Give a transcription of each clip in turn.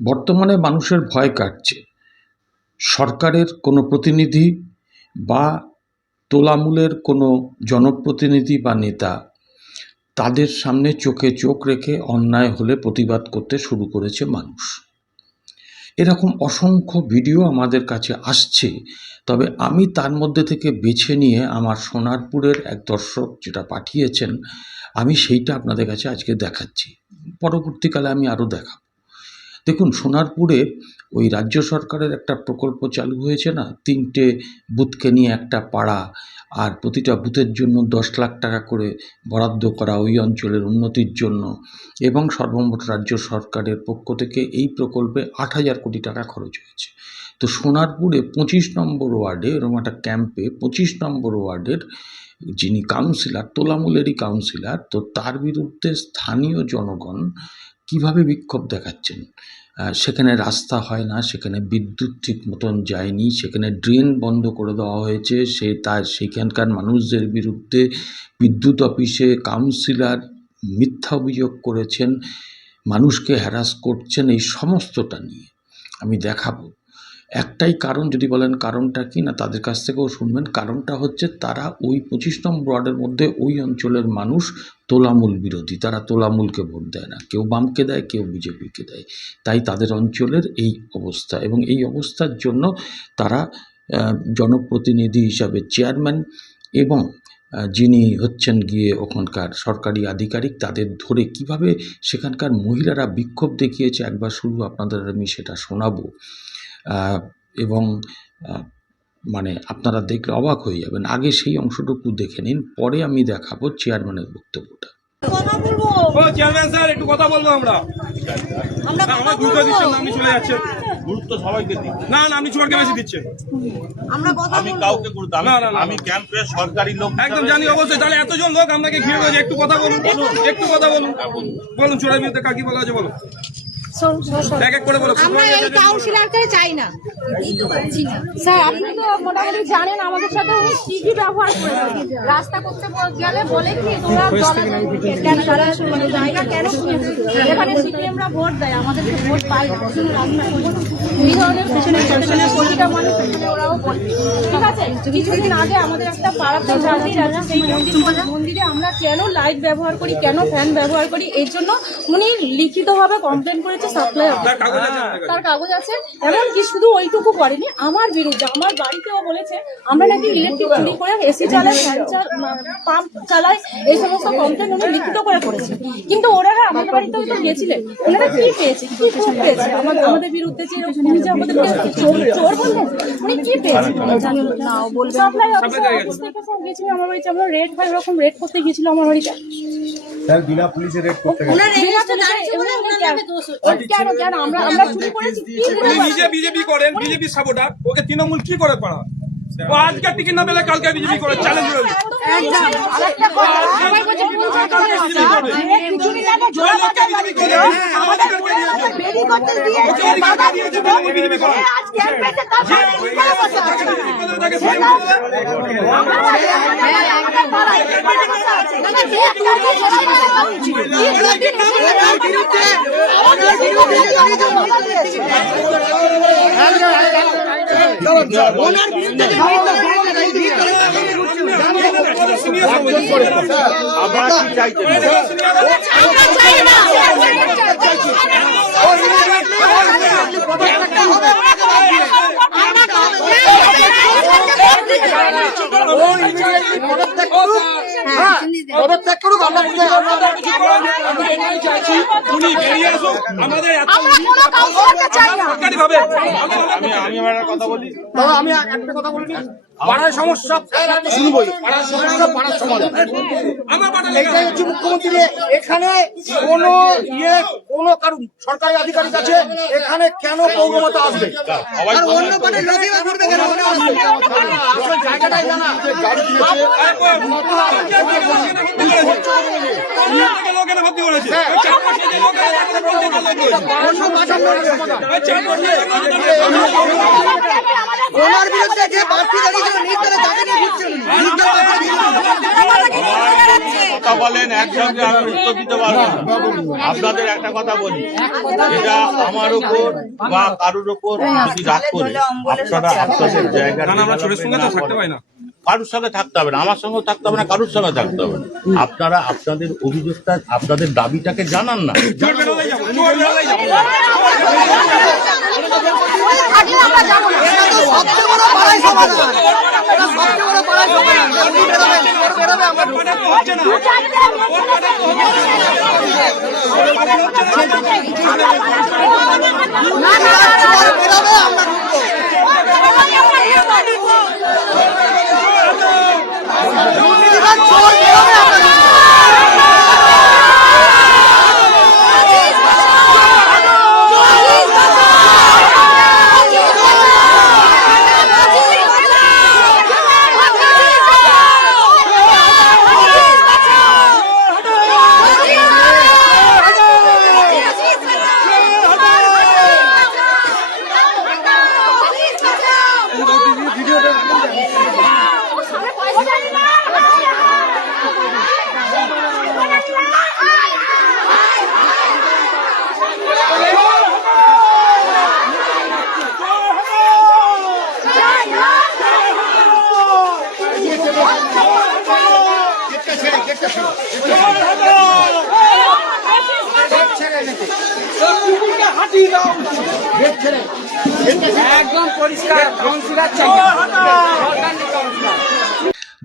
বর্তমানে মানুষের ভয় কাটছে। সরকারের কোনো প্রতিনিধি বা তোলামূলের কোনো জনপ্রতিনিধি বা নেতা তাদের সামনে চোখে চোখ রেখে অন্যায় হলে প্রতিবাদ করতে শুরু করেছে মানুষ। এরকম অসংখ্য ভিডিও আমাদের কাছে আসছে, তবে আমি তার মধ্যে থেকে বেছে নিয়ে আমার সোনারপুরের এক দর্শক যেটা পাঠিয়েছেন, আমি সেইটা আপনাদের কাছে আজকে দেখাচ্ছি। পরবর্তীকালে আমি আরও দেখাবো। দেখুন, সোনারপুরে ওই রাজ্য সরকারের একটা প্রকল্প চালু হয়েছে না? তিনটে বুথকে নিয়ে একটা পাড়া আর প্রতিটা বুথের জন্য দশ লাখ টাকা করে বরাদ্দ করা ওই অঞ্চলের উন্নতির জন্য এবং সর্বমোট রাজ্য সরকারের পক্ষ থেকে এই প্রকল্পে আট হাজার কোটি টাকা খরচ হয়েছে। তো সোনারপুরে পঁচিশ নম্বর ওয়ার্ডে এরকম একটা ক্যাম্পে পঁচিশ নম্বর ওয়ার্ডের যিনি কাউন্সিলর, তোলামূলেরই কাউন্সিলর, তো তার বিরুদ্ধে স্থানীয় জনগণ কীভাবে বিক্ষোভ দেখাচ্ছেন? সেখানে রাস্তা হয় না, সেখানে বিদ্যুৎ ঠিক মতন যায়নি, সেখানে ড্রেন বন্ধ করে দেওয়া হয়েছে, সে তার, সেখানকার মানুষদের বিরুদ্ধে বিদ্যুৎ অফিসে কাউন্সিলার মিথ্যা অভিযোগ করেছেন, মানুষকে হ্যারাস করছেন, এই সমস্তটা নিয়ে আমি দেখাবো। একটাই কারণ যদি বলেন কারণটা কি, না তাদের কাছ থেকেও শুনবেন। কারণটা হচ্ছে তারা ওই পঁচিশ নম্বর ওয়ার্ডের মধ্যে ওই অঞ্চলের মানুষ তোলামূল বিরোধী। তারা তোলামূলকে ভোট দেয় না। কেউ বামকে দেয়, কেউ বিজেপিকে দেয়। তাই তাদের অঞ্চলের এই অবস্থা এবং এই অবস্থার জন্য তারা জনপ্রতিনিধি হিসাবে চেয়ারম্যান এবং যিনি হচ্ছেন গিয়ে ওখানকার সরকারি আধিকারিক, তাদের ধরে কীভাবে সেখানকার মহিলারা বিক্ষোভ দেখিয়েছে, একবার শুরু আপনাদের আমি সেটা শোনাবো। এবং মানে আপনারা দেখলে অবাক হয়ে যাবেন। আগে সেই অংশটুকু দেখে নিন পরে আমি দেখাবো চেয়ারম্যানের বক্তব্যটা। কথা বলব। ও চেয়ারম্যান স্যার একটু কথা বলব আমরা। দিচ্ছেন আপনি চলে যাচ্ছেন গুরুত্ব সবাইকে দিই না না আপনি চোরকে বেশি দিচ্ছেন আমরা কথা আমি কাউকে গুরুত্ব না, না, না, আমি না। সরকারি লোক একদম জানি অবশ্যই। তাহলে এতজন লোক আপনাকে ঘিরে রয়েছে? একটু কথা বলুন। একটু কথা বলুন। বলুন। চোরের বিরুদ্ধে কাকি বলা আছে বলুন। আমরা এই কাউন্সিলরকে চাই না। স্যার আপনি তো মোটামুটি জানেন আমাদের সাথে উনি কি কি ব্যবহার করেছেন রাস্তা করতে গেলে বলে কি তোমরা কেন মানে জায়গা কেন এখানে সিপিএমরা ভোট দেয় আমাদের ভোট পায় না। শুধু রাস্তা করতে। এই ধরনের পেছনে পেছনে কোটিটা মানুষ এখানে ওরাও বলে। ঠিক আছে? কিছুদিন আগে আমাদের একটা পাড়াতে মন্দির আছে সেই মন্দিরে আমরা কেন লাইট ব্যবহার করি কেন ফ্যান ব্যবহার করি এর জন্য উনি লিখিতভাবে কমপ্লেন করেছে সাপ্লাই তার কাগজ আছে আমাদের কাছে। তার কাগজ আছে এমনকি শুধু ওইটুকু করেনি আমার বিরুদ্ধে আমার বাড়িতেও বলেছে আমরা নাকি ইলেকট্রিক চুরি করে এসি চালাই ফ্যান পাম্প চালাই এই সমস্ত কমপ্লেন উনি লিখিত করে করেছে। কিন্তু ওনারা আমাদের বাড়িতেও তো গেছিলেন ওনারা কি পেয়েছে? কি proof পেয়েছে? আমাদের আমাদের বিরুদ্ধে যে এরকম উনি যে আমাদেরকে চোর চোর বললেন উনি কি পেয়েছে? নাও বলবেন সাপ্লাই অফিস থেকে সব আমার বাড়িতে আমরা রেড হয় ওরকম রেড করতে গেছিল আমার বাড়িতে। স্যার বিনা পুলিশে রেড করতে গেছে। ওনার দাঁড়িয়েছে বলে ওনার নামে দোষ হচ্ছে। কেন কেন? আমরা আমরা চুরি করেছি কি করে নিজে বিজেপি করেন বিজেপি সাপোর্টার। ওকে তৃণমূল কি করে পারা ও আজকে টিকিট না পেলে কালকে বিজেপি করে চ্যালেঞ্জ ছিল। আমাদের ওনার বিরুদ্ধে পদত্যাগ করুক বেরিয়ে আসুন আমাদের এত আমরা কোনো কাউন্সিলরকে চাই না। সরকারি ভাবে আমি আমি একটা কথা বলি। পাড়ার সমস্যা শুনবই পাড়ার সমস্যা পাড়ার সমাধান এইটাই হচ্ছে মুখ্যমন্ত্রী এখানে কোন ইয়ে কোন কারণ সরকারি আধিকারিক আছে এখানে কেন পৌরমতা আসবে অন্য কেন জায়গাটাই জানা গাড়ি ওনার বিরুদ্ধে যে প্রার্থী দাঁড়িয়েছিল নিজ দলে তাকে নিয়ে ঘুরছেন। কথা বলেন একসঙ্গে আমি উত্তর দিতে পারব আপনাদের একটা কথা বলি। এটা আমার উপর বা কারোর উপর যদি রাগ করে আপনারা আপনাদের জায়গা আমরা ছোটের সঙ্গে তো থাকতে পারি না। কারোর সঙ্গে থাকতে হবে না আমার সঙ্গে থাকতে হবে না কারোর সঙ্গে থাকতে হবে না। আপনারা আপনাদের অভিযোগটা আপনাদের দাবিটাকে জানান না চোর বেরোলেই যাব চোর বেরোলেই যাব থাকলে আমরা যাব না সবচেয়ে বড় পাড়াই সমাধান এটা সবচেয়ে বড় পাড়াই সমাধান আপনি বেরোবেন চোর বেরোবে আমরা ঢুকবো। ওটা তো হচ্ছে না না আমরা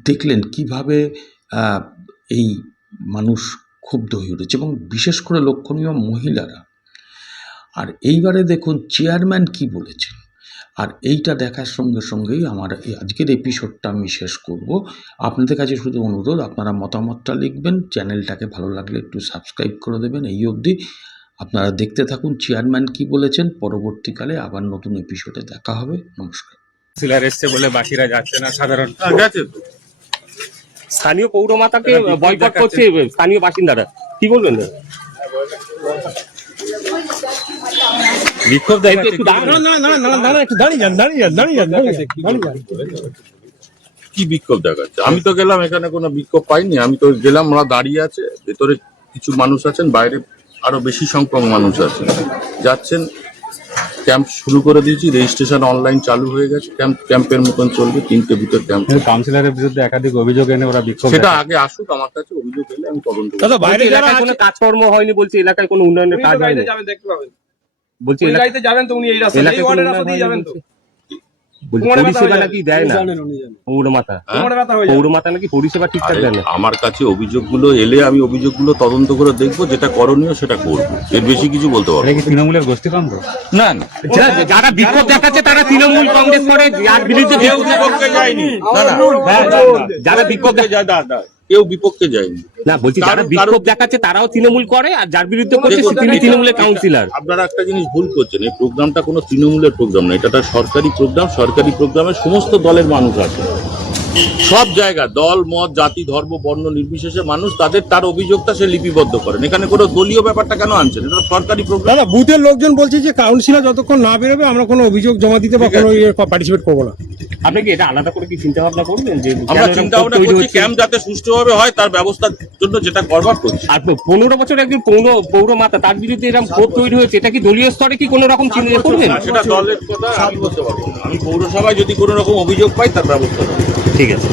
দেখলেন কীভাবে এই মানুষ ক্ষুব্ধ হয়ে উঠেছে এবং বিশেষ করে লক্ষণীয় মহিলারা। আর এইবারে দেখুন, চেয়ারম্যান কি বলেছেন? আর এইটা দেখার সঙ্গে সঙ্গেই আমার এই আজকের এপিসোডটা আমি শেষ করব। আপনাদের কাছে শুধু অনুরোধ আপনারা মতামতটা লিখবেন চ্যানেলটাকে ভালো লাগলে একটু সাবস্ক্রাইব করে দেবেন। এই অবধি আপনারা দেখতে থাকুন চেয়ারম্যান কি বলেছেন পরবর্তীকালে আবার নতুন এপিসোডে দেখা হবে। নমস্কার। কাউন্সিলর এসছে বলে বাকিরা যাচ্ছে না সাধারণ স্থানীয় পৌরমাতাকে বয়কট করছে স্থানীয় বাসিন্দারা। কি বলবেন। বিক্ষোভ কি বিক্ষোভ দেখাচ্ছে? আমি তো গেলাম এখানে কোনো বিক্ষোভ পাইনি। আমি তো গেলাম ওরা দাঁড়িয়ে আছে। ভেতরে কিছু মানুষ আছেন বাইরে আরও বেশি সংখ্যক মানুষ আছেন। যাচ্ছেন ক্যাম্প শুরু করে দিয়েছি রেজিস্ট্রেশন অনলাইন চালু হয়ে গেছে। ক্যাম্প ক্যাম্পের মতন চলবে তিনটে ভিতর ক্যাম্প। কাউন্সিলরের বিরুদ্ধে একাধিক অভিযোগ এনে ওরা বিক্ষোভ সেটা আগে আসুক আমার কাছে অভিযোগ এলে আমি তদন্ত করব। দাদা বাইরে এলাকায় কোনো কাজকর্ম হয়নি বলছে এলাকায় কোনো উন্নয়নের কাজ হয়নি। যাবেন দেখতে পাবেন। বলছে গাড়িতে যাবেন তো উনি এই রাস্তা এই ওয়ার্ডের রাস্তা দিয়ে যাবেন তো। আমার কাছে অভিযোগগুলো এলে আমি অভিযোগগুলো তদন্ত করে দেখব যেটা করণীয় সেটা করব। এর বেশি কিছু বলতে পারব না। তৃণমূলের গোষ্ঠীতন্ত্র না না। যারা- বিক্ষোভ দেখাচ্ছে তারা তৃণমূল কংগ্রেস করে যার বিরুদ্ধে কেউ বিপক্ষে যায়নি। না না যারা বিক্ষোভ কেউ বিপক্ষে যায়নি। না বলছি যারা বিক্ষোভ দেখাচ্ছে তারাও তৃণমূল করে আর যার বিরুদ্ধে করছে তিনি তৃণমূলের কাউন্সিলর আপনারা একটা জিনিস ভুল করছেন এই প্রোগ্রামটা কোনো তৃণমূলের প্রোগ্রাম না এটা একটা সরকারি প্রোগ্রাম সরকারি প্রোগ্রামে সমস্ত দলের মানুষ আছে। সব জায়গা দল মত জাতি ধর্ম বর্ণ নির্বিশেষে মানুষ তাদের তার অভিযোগটা সে লিপিবদ্ধ করেন। এখানে কোনো দলীয় ব্যাপারটা কেন আনছেন? এটা তো সরকারি প্রোগ্রাম দাদা বুথের লোকজন বলছে যে কাউন্সিলর যতক্ষণ না বেরোবে আমরা কোনো অভিযোগ জমা দিতে বা কোনো পার্টিসিপেট করব না। আপনি কি এটা আলাদা করে কি চিন্তা ভাবনা করবেন যে আমরা চিন্তা ভাবনা করছি ক্যাম্প যাতে সুষ্ঠুভাবে হয় তার ব্যবস্থার জন্য যেটা করবার করছি। আর পনেরো বছর একজন পৌর পৌর মাতা তার বিরুদ্ধে এরকম ক্ষোভ তৈরি হয়েছে এটা কি দলীয় স্তরে কি কোনো রকম চিন্তা করবেন? সেটা দলের কথা আমি বলতে পারব না। আমি পৌরসভায় যদি কোনো রকম অভিযোগ পাই তার ব্যবস্থা। ঠিক আছে।